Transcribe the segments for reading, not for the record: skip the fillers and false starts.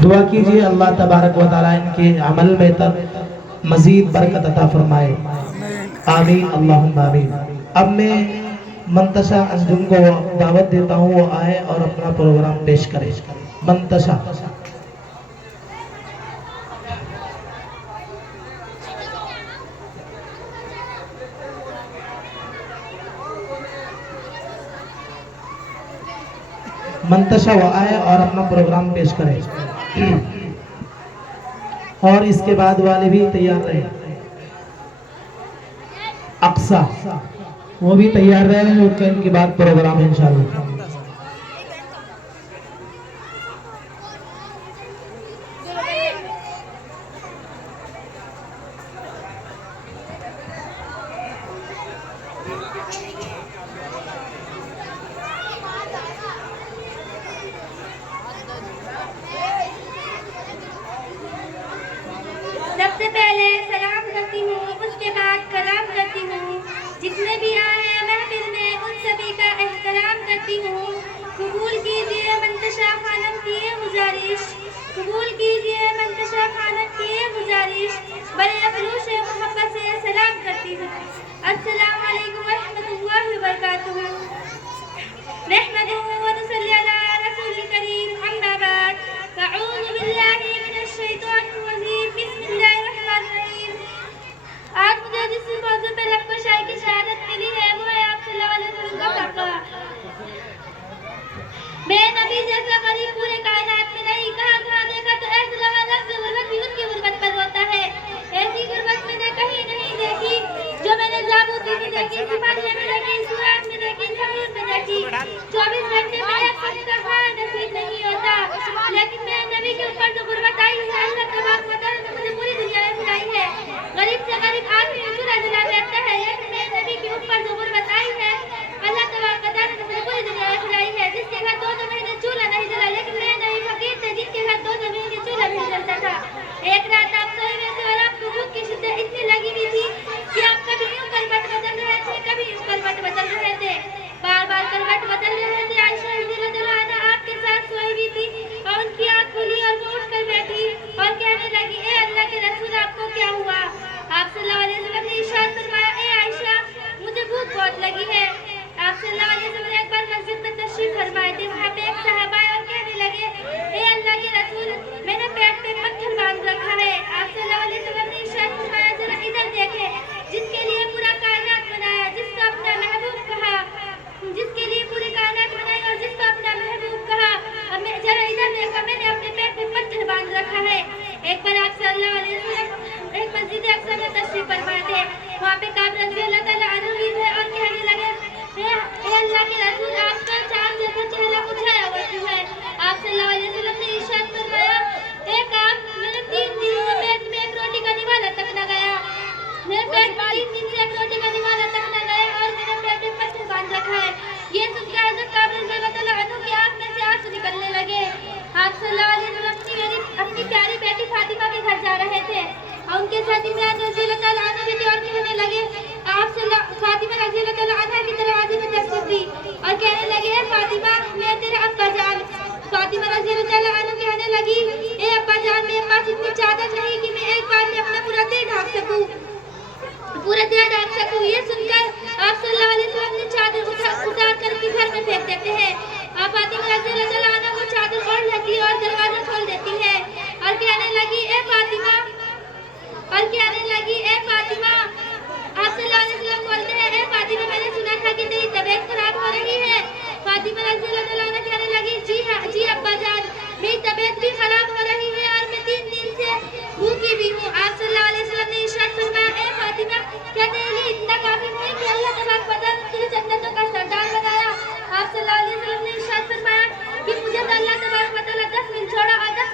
दुआ कीजिए अल्लाह तबारक व तआला इनके अमल में मजीद बरकत अता फरमाए। आमीन अल्लाहुम्मा आमीन। अब मैं मंतशा अंजुम को दावत देता हूँ, वो आए और अपना प्रोग्राम पेश करे। मंतशा मंतशा वो आए और अपना प्रोग्राम पेश करे। और इसके बाद वाले भी तैयार रहे। अक्सा वो भी तैयार रहे, उसके इनके बाद प्रोग्राम है इंशाअल्लाह। सबसे पहले सलाम करती हूँ, उसके बाद कलाम करती हूँ। जितने भी आए हैं महफिल में उन सभी का एहतराम करती हूँ। कबूल कीजिए मंतशा खानम की ये गुजारिश, कबूल कीजिए मंतशा खानम की ये गुजारिश। बड़े अफलूश मोहब्बत से सलाम करती हूँ। अस्सलाम वालेकुम रहमतुल्लाहि व बरकातुहू। नहमदुहु व नुसल्ली अला रसूलिल करीम, अम्मा बाद। अऊज़ु बिल्लाहि मिनश शैतानिर रजीम, बिस्मिल्लाहिर रहमानिर रहीम। आज मुझे जिस मौजू पे लब को शायरी की शहादत मिली है वो है आप सल्लल्लाहु अलैहि वसल्लम का तक़वा। मैं नबी जैसा गरीब पूरे कायनात में नहीं, कहाँ देखा तो ऐसा लगा लफ्ज़ गुर्बत भी उसकी गुर्बत पर होता है। ऐसी गुर्बत मैंने कहीं नहीं देखी जो मैंने जाबूती में देखी, सिपाहिया में देखी, सूरत में देखी, समीर में देखी। 24 घंटे में एक वक्त का खाना नसीब नहीं होता, लेकिन मैं नबी के ऊपर जो गुर्बत आई है अल्लाह तबारक व तआला ने मुझे पूरी दुनिया में बुलाई है। गरीब से गरीब आदमी में चूल्हा जला देता है, लेकिन मैं नबी के ऊपर जो गुर्बत आई है अल्लाह तबारक व तआला ने मुझे पूरी दुनिया में बुलाई है। जिसके घर 2 महीने चूल्हा नहीं जला, लेकिन मैं नबी फकीर थे जिनके घर 2 महीने चूल्हा नहीं जलता था। एक रात आप सोए हुए थे और आपको भूख की शिद्दत इतनी लगी हुई थी कि आप कभी यूं करवट बदल रहे थे, कभी यूं करवट बदल रहे थे, बार बार करवट बदल रहे थे। आयशा रज़ियल्लाहु अन्हा आपके साथ सोई हुई थी और उनकी आंख खुली और वो उठ कर बैठी और कहने लगी, ए अल्लाह के रसूल आपको क्या हुआ? आप सल्लल्लाहु अलैहि वसल्लम ने इरशाद फरमाया, ए आयशा मुझे भूख बहुत लगी है। आप सल्लल्लाहु अलैहि वसल्लम एक बार मस्जिद में तशरीफ फरमाए थे, वहाँ पे एक सहाबा और कहने लगे, ए अल्लाह के रसूल मैंने पेट पे पत्थर बांध रखा है। आप सल्लल्लाहु अलैहि वसल्लम ने इरशाद फरमाया, जरा इधर देखें, जिसके लिए पूरा कायनात बनाया, जिसका अपना महबूब कहा, जिसके लिए पूरी कायनात बनाई और जिसका अपना महबूब कहा, अब मैं जरा इधर देखा, मैंने अपने पेट पे पत्थर बांध रखा है। एक बार आप सल्लल्लाहु अलैहि वसल्लम एक मस्जिद अक्सा में तशरीफ फरमाए थे, वहाँ पे काब रज़ियल्लाहु ताला अन्हु भी थे और कहने लगे, ए अल्लाह के रसूल आपका चांद जैसा चेहरा मुरझाया हुआ क्यों है? आप सल्लल्लाहु अलैहि वसल्लम ने इरशाद फरमाया, ए काब मैंने 3 दिन से पेट में एक रोटी का निवाला तक न गया, मेरे पेट में 3 दिन से एक रोटी का निवाला तक न गया और मेरे पेट में पत्थर बांध रखा है। ये सुनकर हज़रत काब रज़ियल्लाहु ताला अन्हु की आंख में से आंसू निकलने लगे। आप सल्लल्लाहु अलैहि वसल्लम अपनी प्यारी बेटी फातिमा के घर जा रहे थे और उनके साथ इमरान रज़ियल्लाहु ताला अन्हु भी थे और कहने लगे, आप फातिमा रज़ियल्लाहु ताला अन्हा की दरवाजे में दस्तक दी और कहने लगे, फातिमा मैं तेरे अब्बा जान। फातिमा रज़ियल्लाहु ताला अन्हा कहने लगी, ए अब्बा जान मेरे पास इतनी चादर नहीं कि मैं एक बार में अपना पूरा देह ढांक सकूं, पूरा देह ढांक सकूं। ये सुनकर आप सल्लल्लाहु अलैहि वसल्लम ने चादर उतार कर के घर में फेंक देते हैं। आप फातिमा रज़ियल्लाहु ताला अन्हा को चादर ओढ़ लेती है और दरवाजा खोल देती है और कहने लगी, ए फातिमा आप सल्लल्लाहु अलैहि वसल्लम बोलते हैं, ए फातिमा मैंने सुना था कि तेरी तबीयत खराब हो रही है। फातिमा रज़ियल्लाहु ताला अन्हा कहने लगी, जी हाँ जी अब्बा जान मेरी तबीयत भी खराब हो रही है और मैं 3 दिन से भूखी भी हूँ। आप सल्लल्लाहु अलैहि वसल्लम ने इरशाद फरमाया, ए फातिमा क्या तेरे लिए इतना काफी नहीं कि अल्लाह तबारक व तआला तुझे जन्नतों का सरदार बनाया? आप सल्लल्लाहु अलैहि वसल्लम ने इरशाद फरमाया कि मुझे तो अल्लाह तबारक व तआला 10 मिल छोड़ा और 10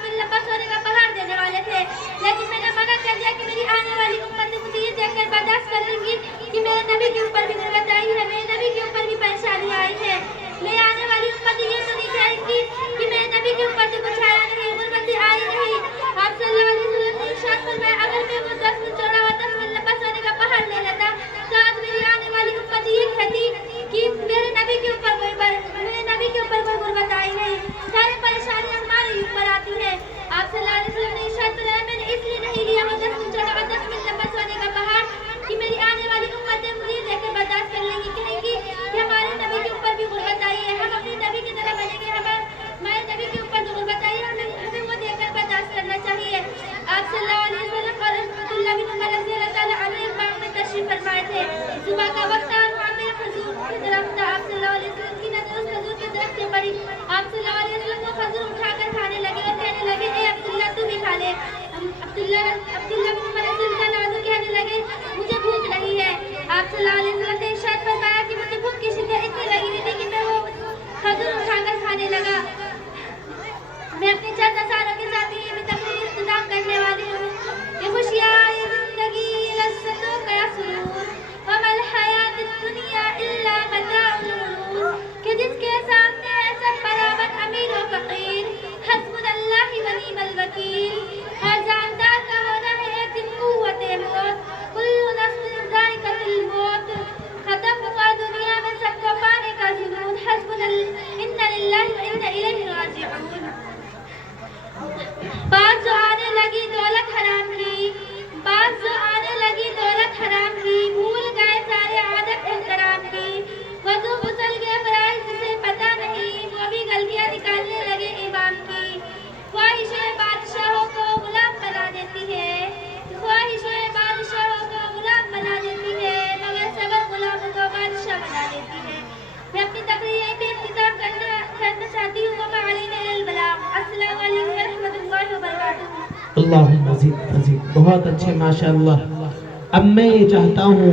राजिऊन। बात जो आने लगी दौलत हराम की, बात जो आने लगी दौलत हराम की, भूल गए सारे आदत एहतराम की। वजू फिसल गए फराइज जिसे पता नहीं, वो भी गलतियां निकालने लगे इमाम की। ख्वाहिशें बादशाहों को गुलाम बना देती है, ख्वाहिशें बादशाहों को गुलाम बना देती है, मगर सबर गुलामों को बादशाह बना देती है। मैं अपनी तकरीर यहीं पे इख्तिताम करना चाहती हूँ। वमा अलैना इल्लल बलाग। अस्सलामु अलैकुम व रहमतुल्लाहि व बरकातुहू। अल्लाहुम्मा ज़िद फज़ीद। बहुत अच्छे माशाअल्लाह। अब मैं ये चाहता हूँ